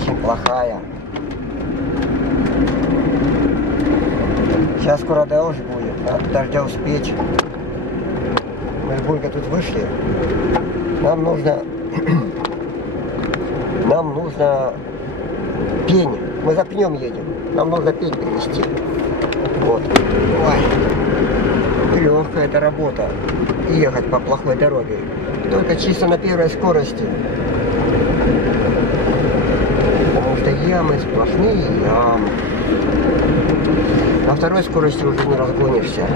очень плохая. Сейчас скоро дождь будет, надо дождя успеть. Мы с Гулькой тут вышли. Нам нужно пень. Мы за пнем едем. Нам нужно пень привезти. Вот. Ой. Легкая эта работа. Ехать по плохой дороге. Только чисто на первой скорости. Потому что ямы, сплошные ямы. На второй скорости уже не разгонишься.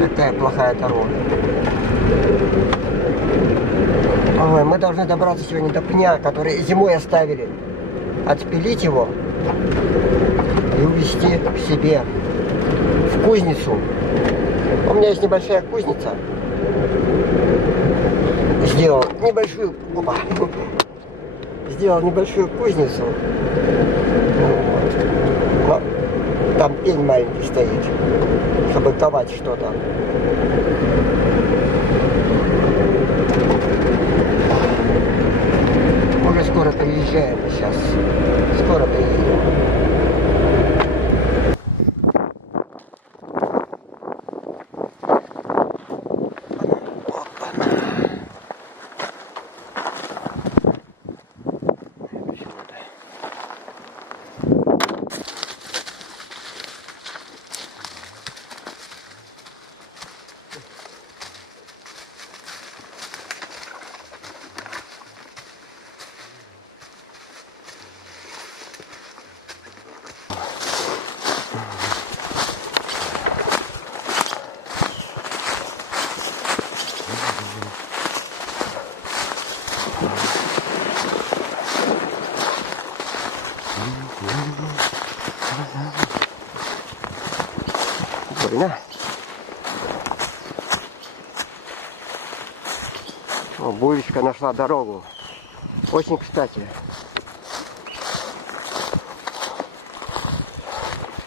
Такая плохая дорога. Ой, мы должны добраться сегодня до пня, который зимой оставили. Отпилить его и увезти к себе в кузницу. У меня есть небольшая кузница. Сделал небольшую кузницу. Вот. Там пень маленький стоит, чтобы ковать что-то. Уже скоро приезжаем сейчас. Скоро приедем. Больно. О, Булечка нашла дорогу. Очень кстати.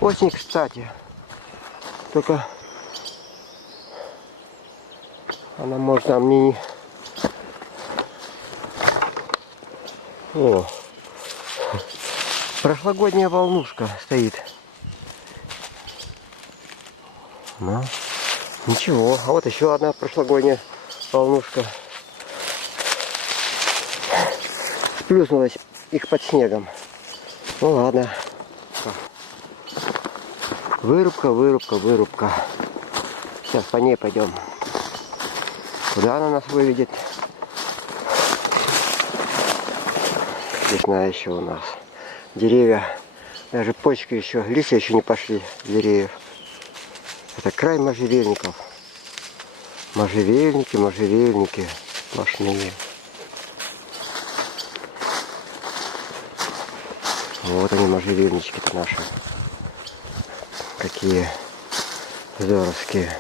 Очень кстати. Только она может нам не... О, прошлогодняя волнушка стоит. Ну, ничего. А вот еще одна прошлогодняя волнушка. Сплюснулась их под снегом. Ну ладно. Вырубка, вырубка, вырубка. Сейчас по ней пойдем. Куда она нас выведет? Весна еще у нас. Деревья, даже почки еще, листья еще не пошли деревьев. Это край можжевельников. Можжевельники, можжевельники сплошные. Вот они, можжевельнички-то наши. Какие здоровские.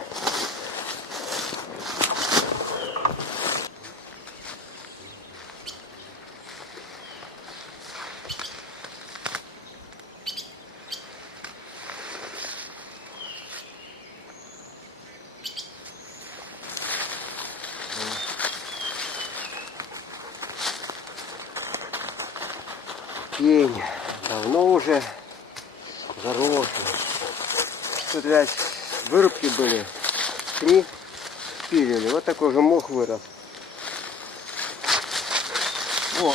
Пень давно уже заросший. Тут весь вырубки были, 3 спилили. Вот такой же мох вырос. О.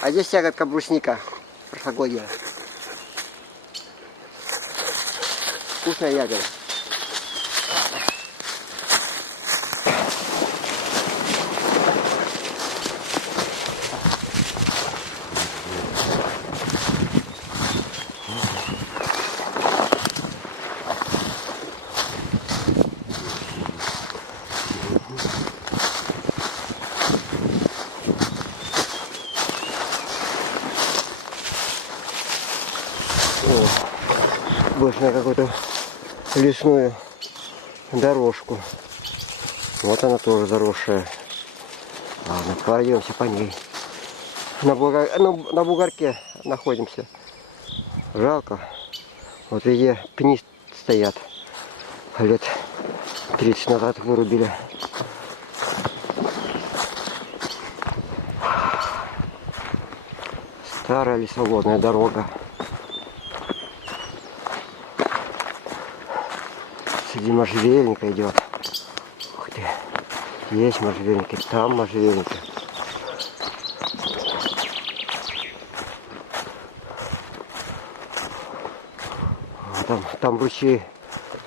А здесь ягодка брусника прошлогодняя. Вкусная ягода. Больше на какую-то лесную дорожку. Вот она тоже заросшая. Ладно, пройдемся по ней. На бугорке находимся. Жалко. Вот везде пни стоят. Лет 30 назад вырубили. Старая лесоводная дорога. Среди можжевельника идет. Ух ты. Есть можжевельники, там можжевельники. Там ручей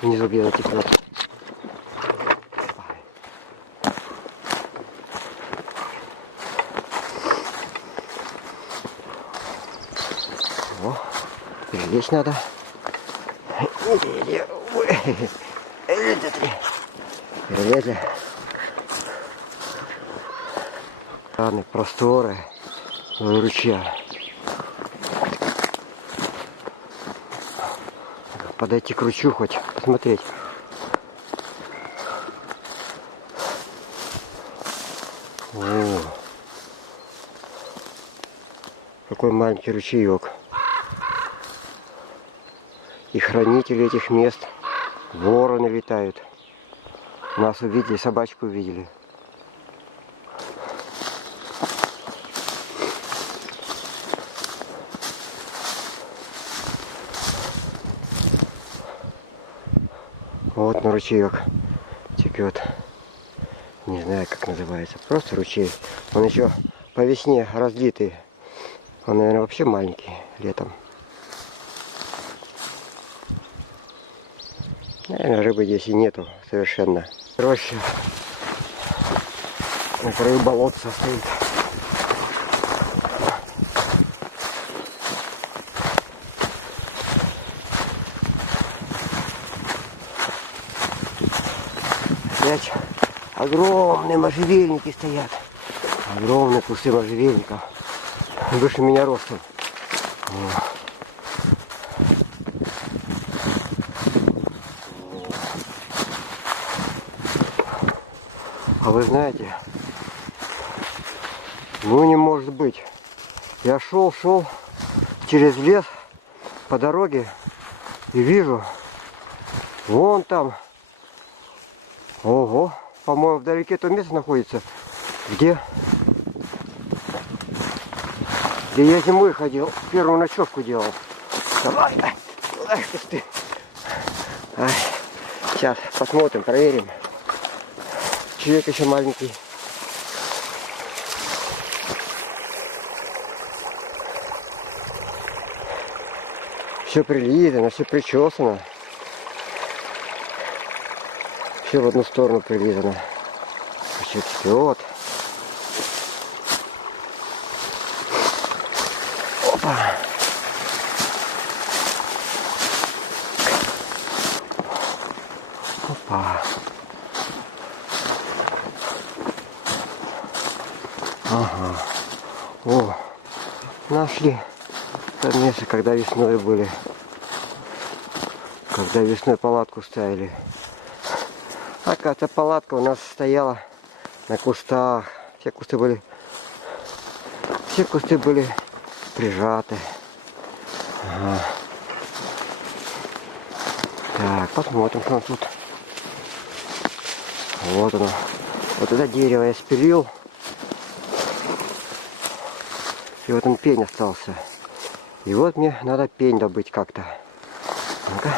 внизу где-то текет. О, перелезть надо. Перелезли. Ладно, просторы ручья. Подойти к ручью хоть, посмотреть. О, какой маленький ручеек. И хранители этих мест, вороны летают. Нас увидели, собачку увидели. Вот на ручеек текет. Не знаю, как называется. Просто ручей. Он еще по весне разлитый. Он, наверное, вообще маленький летом. Наверное, рыбы здесь и нету совершенно. Роща на краю болотца стоит. Опять огромные можжевельники стоят. Огромные кусты можжевельников. Выше меня ростом. А вы знаете, ну не может быть. Я шел через лес по дороге и вижу, вон там, ого, по-моему, вдалеке то место находится, где я зимой ходил, первую ночевку делал. Давай, ай, ты. Ай, сейчас посмотрим, проверим. Человек еще маленький. Все прилизано, все причесано. Все в одну сторону прилизано. Все цветет. Опа. Опа. Ага. О, нашли то место, когда весной были. Когда весной палатку ставили. Оказывается, палатка у нас стояла на кустах. Все кусты были прижаты. Ага. Так, посмотрим, что тут. Вот оно. Вот это дерево я спилил. И вот он пень остался. И вот мне надо пень добыть как-то. Ну-ка.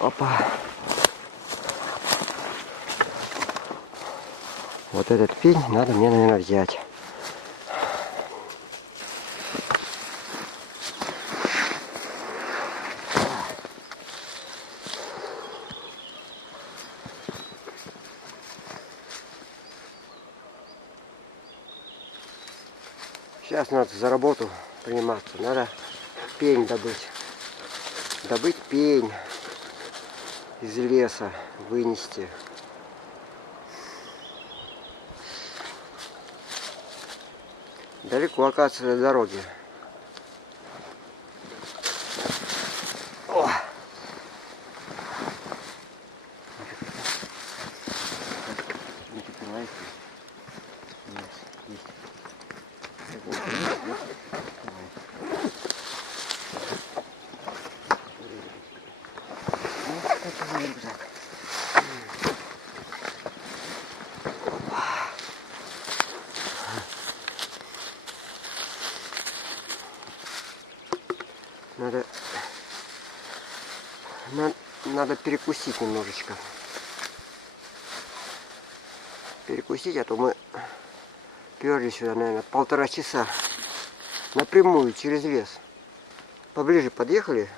Опа. Вот этот пень надо мне, наверное, взять. Сейчас надо за работу приниматься. Надо пень добыть. Добыть пень из леса, вынести. Далеко, оказывается, до дороги. О! Надо перекусить немножечко. Перекусить, а то мы перли сюда, наверное, 1,5 часа. Напрямую, через лес. Поближе подъехали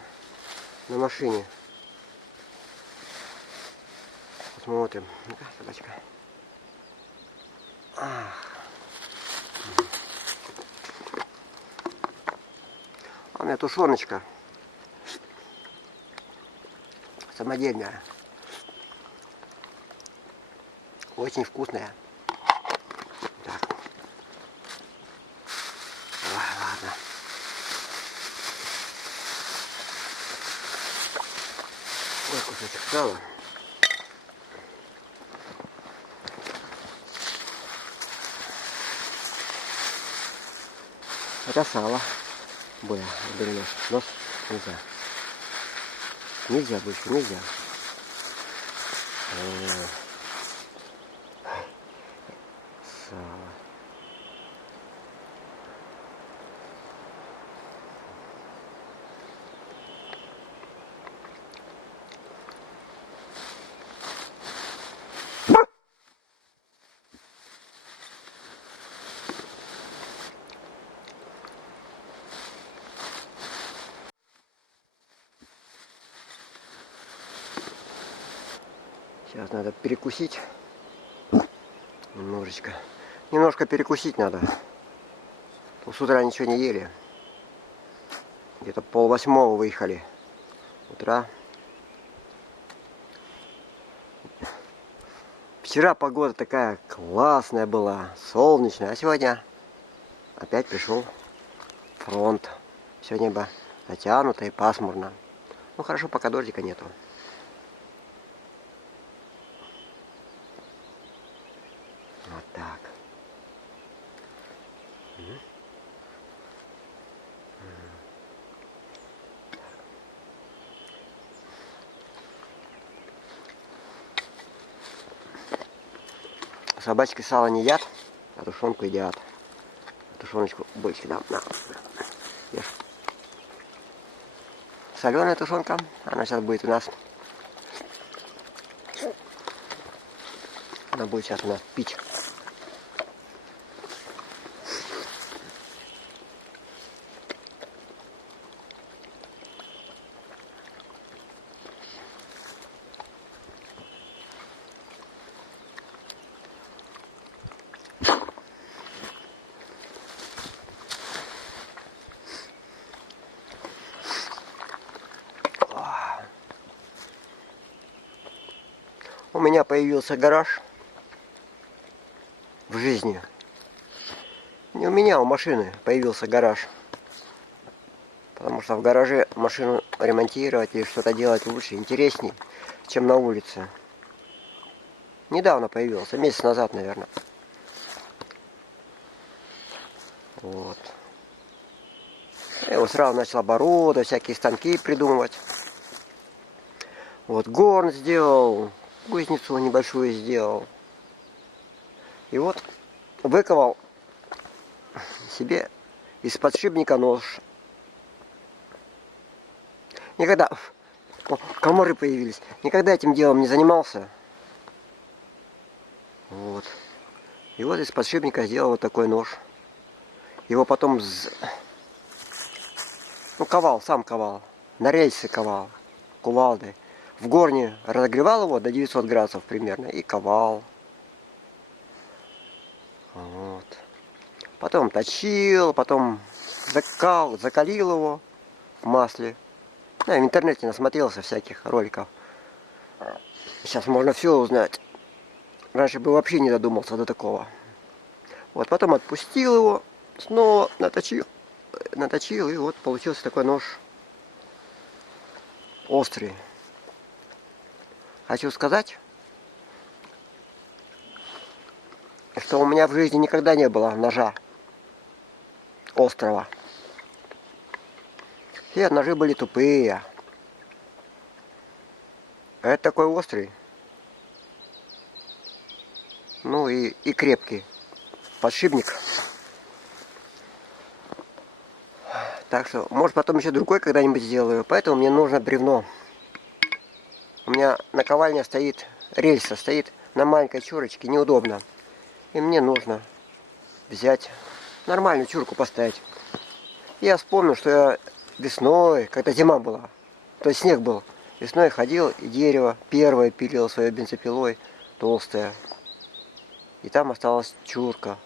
на машине. Смотрим. Ну-ка, собачка. Ах. А у меня тушеночка. Самодельная. Очень вкусная. Так. Ой, ладно. Ой, кусочек сала. Это сало. Было. Нос нельзя. Нельзя больше, нельзя. Сало. Сейчас надо перекусить. Немножечко. Немножко перекусить надо. С утра ничего не ели. Где-то 7:30 выехали. Утра. Вчера погода такая классная была. Солнечная. А сегодня опять пришел фронт. Все небо затянуто и пасмурно. Ну хорошо, пока дождика нету. Вот так. Собачки сало не едят, а тушенку едят. Тушеночку больше дам. На. Ешь. Соленая тушенка. Она сейчас будет у нас. Она будет сейчас у нас пить. У меня появился гараж в жизни. Не у меня, у машины появился гараж. Потому что в гараже машину ремонтировать или что-то делать лучше, интересней, чем на улице. Недавно появился, месяц назад, наверное. Вот. Я его сразу начал оборудовать, всякие станки придумывать. Вот горн сделал, кузницу небольшую сделал. И вот выковал себе из подшипника нож. Никогда... О, комары появились. Никогда этим делом не занимался. Вот. И вот из подшипника сделал вот такой нож. Его потом... Ну, ковал, сам ковал. На рельсы ковал. Кувалдой. В горне разогревал его до 900 градусов примерно. И ковал. Вот. Потом точил, потом закалил его в масле. Ну, я в интернете насмотрелся всяких роликов. Сейчас можно все узнать. Раньше бы вообще не додумался до такого. Вот, потом отпустил его, снова наточил, и вот получился такой нож. Острый. Хочу сказать, что у меня в жизни никогда не было ножа острого. Все ножи были тупые. А это такой острый. Ну и крепкий. Подшипник. Так что, может потом еще другой когда-нибудь сделаю. Поэтому мне нужно бревно. У меня наковальня стоит, рельса стоит на маленькой чурочке, неудобно. И мне нужно взять нормальную чурку поставить. Я вспомнил, что я весной, когда зима была, то есть снег был, весной ходил и дерево первое пилил своей бензопилой, толстое. И там осталась чурка.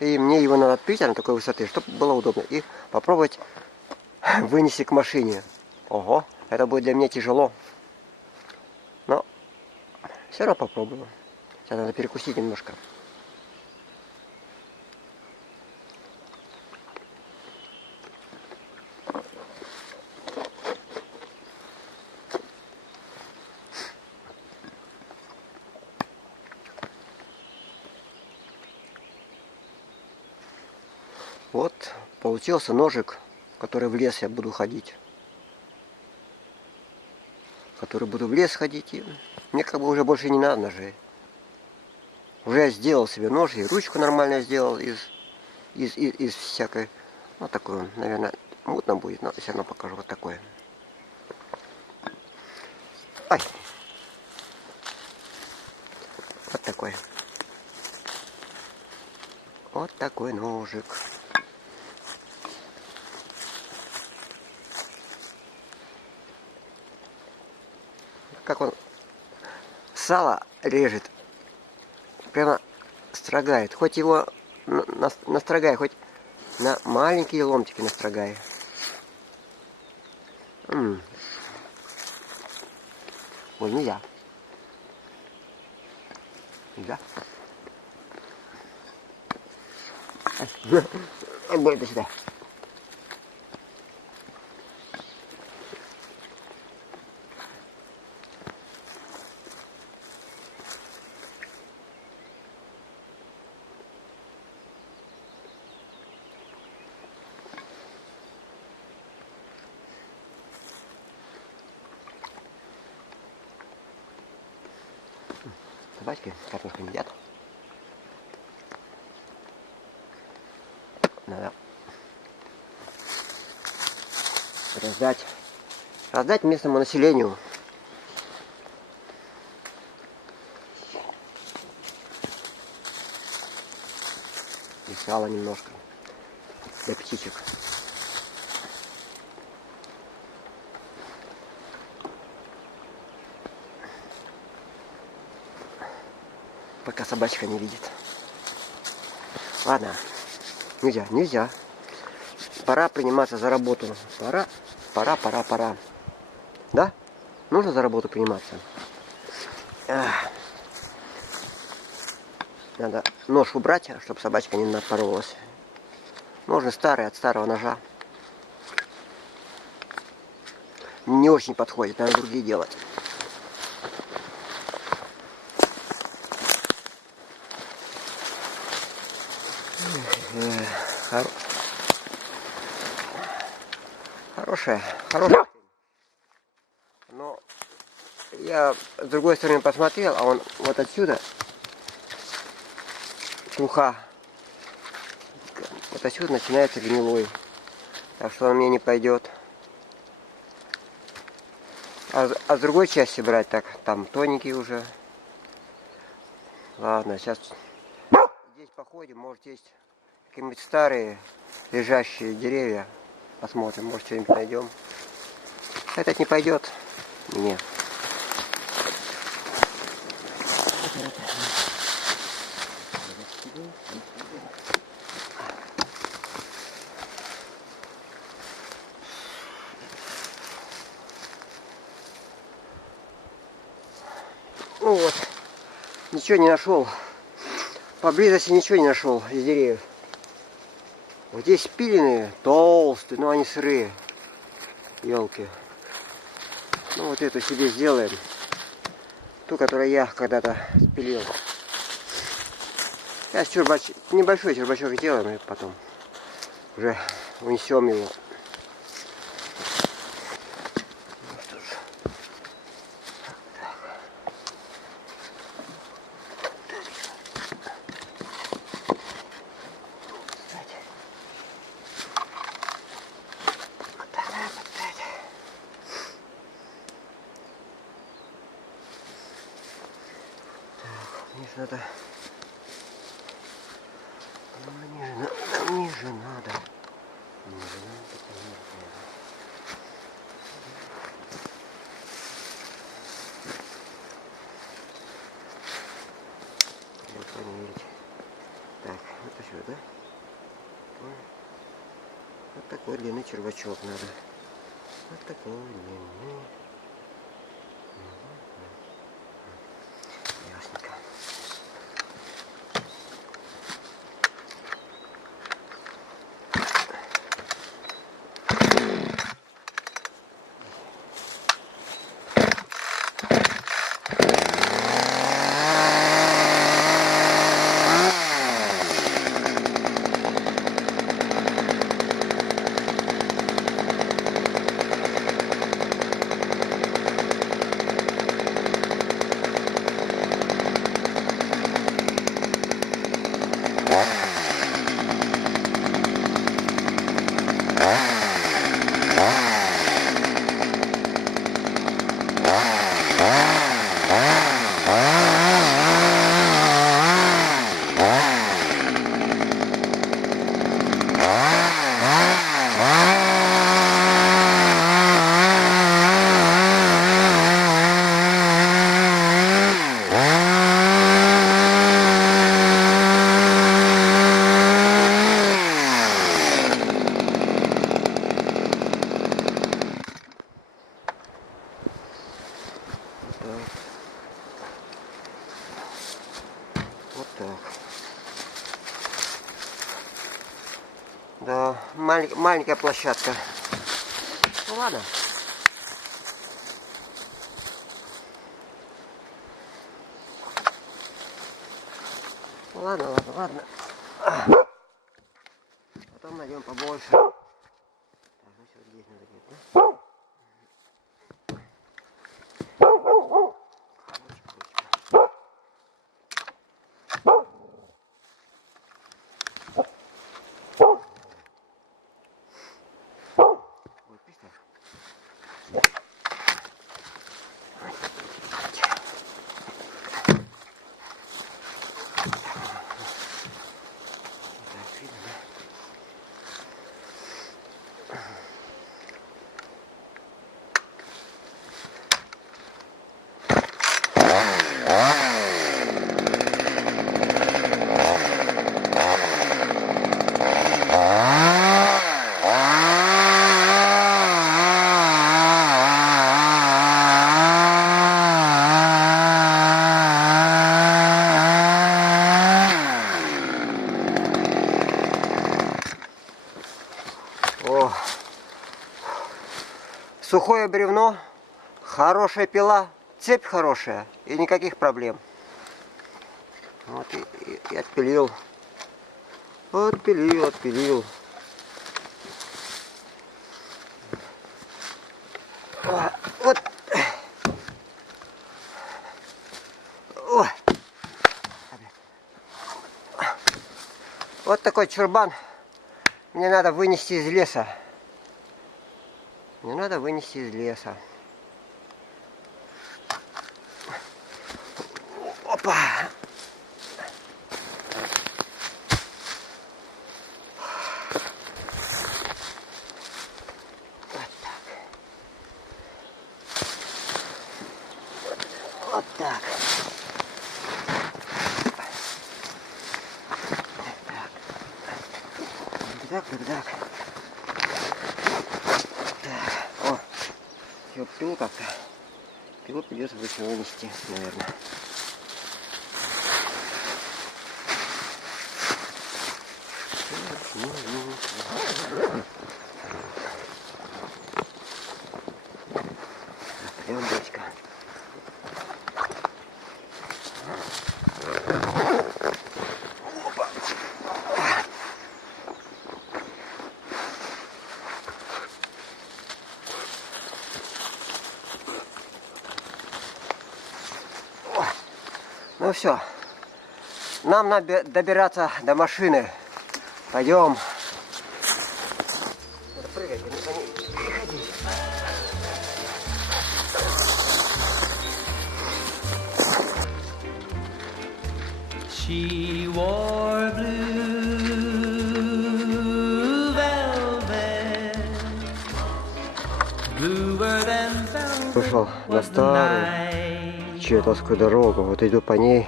И мне его надо отпилить на такой высоты, чтобы было удобно. И попробовать вынести к машине. Ого, это будет для меня тяжело. Но все равно попробую. Сейчас надо перекусить немножко. Вот получился ножик, который в лес я буду ходить. Который буду в лес ходить. И мне как бы уже больше не надо ножей. Уже я сделал себе нож и ручку нормально сделал из всякой. Вот такой он, наверное, мутно будет, но все равно покажу вот такой. Ай! Вот такой. Вот такой ножик. Как он сало режет, прямо строгает. Хоть его настрогай, хоть на маленькие ломтики настрогай. Ой, нельзя. Нельзя. Отбой до сюда. Собачки картошку не едят. Надо раздать местному населению. И сала немножко для птичек. Пока собачка не видит. Ладно, нельзя. Пора приниматься за работу. Пора. Да? Нужно за работу приниматься. Надо нож убрать, чтобы собачка не напоролась. Ножны старые, от старого ножа. Не очень подходит, надо другие делать. Хорошая. Но я с другой стороны посмотрел, а он вот отсюда чуха. Вот отсюда начинается гнилой. Так что он мне не пойдет. А с другой части брать, так, там тоненький уже. Ладно, сейчас здесь походим, может есть какие-нибудь старые лежащие деревья. Посмотрим, может что-нибудь найдем. Этот не пойдет. Нет. Ну вот, ничего не нашел. Поблизости ничего не нашел из деревьев. Вот здесь спиленные, толстые, но они сырые. Елки. Ну вот эту себе сделаем. Ту, которую я когда-то спилил. Сейчас небольшой чурбачок сделаем и потом уже унесем его. Ну что ж. надо. Ниже надо. Ниже надо. Померить. Так, это сюда. Вот такой длинный червячок надо. Вот такой длинный. Ясненько. Вот так. Да, маленькая площадка. Ну ладно. Ладно. Потом найдем побольше. Так, значит, вот здесь надо где-то. О, сухое бревно, хорошая пила, цепь хорошая и никаких проблем. Вот и отпилил. Отпилил. Вот. О. Вот такой чурбан мне надо вынести из леса. Опа! Вот так. Так. О, все, пилу как-то. Пилу придется выше вынести, наверное. Пойдем, дочка. Ну все, нам надо добираться до машины. Пойдем. Надо прыгать, не ходи. She wore blue velvet, bluer than velvet Вышел на was the старую night, Чиетовскую дорогу. Вот иду по ней.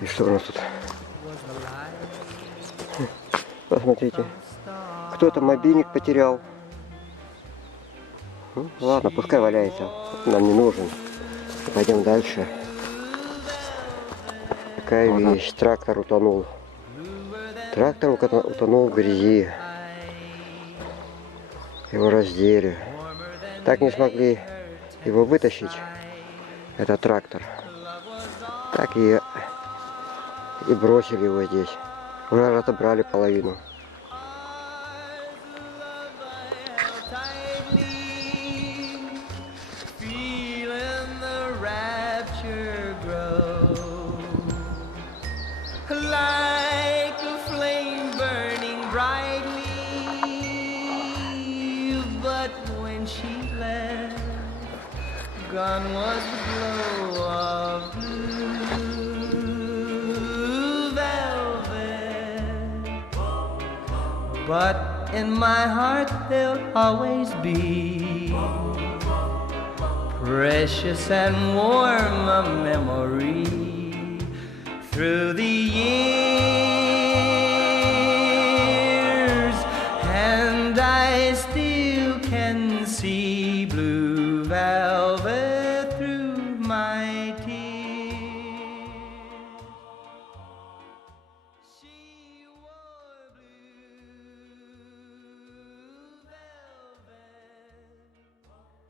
И что у нас тут? Посмотрите. Кто-то мобильник потерял. Ну, ладно, пускай валяется. Нам не нужен. Пойдем дальше. Такая вещь. Трактор утонул. Трактор утонул в грязи. Его раздели. Так не смогли его вытащить, этот трактор. Так и бросили его здесь. Уже разобрали половину. like a flame burning brightly, but when she left, gone was the glow of blue velvet. But in my heart there'll always be precious and warm a memory through the years.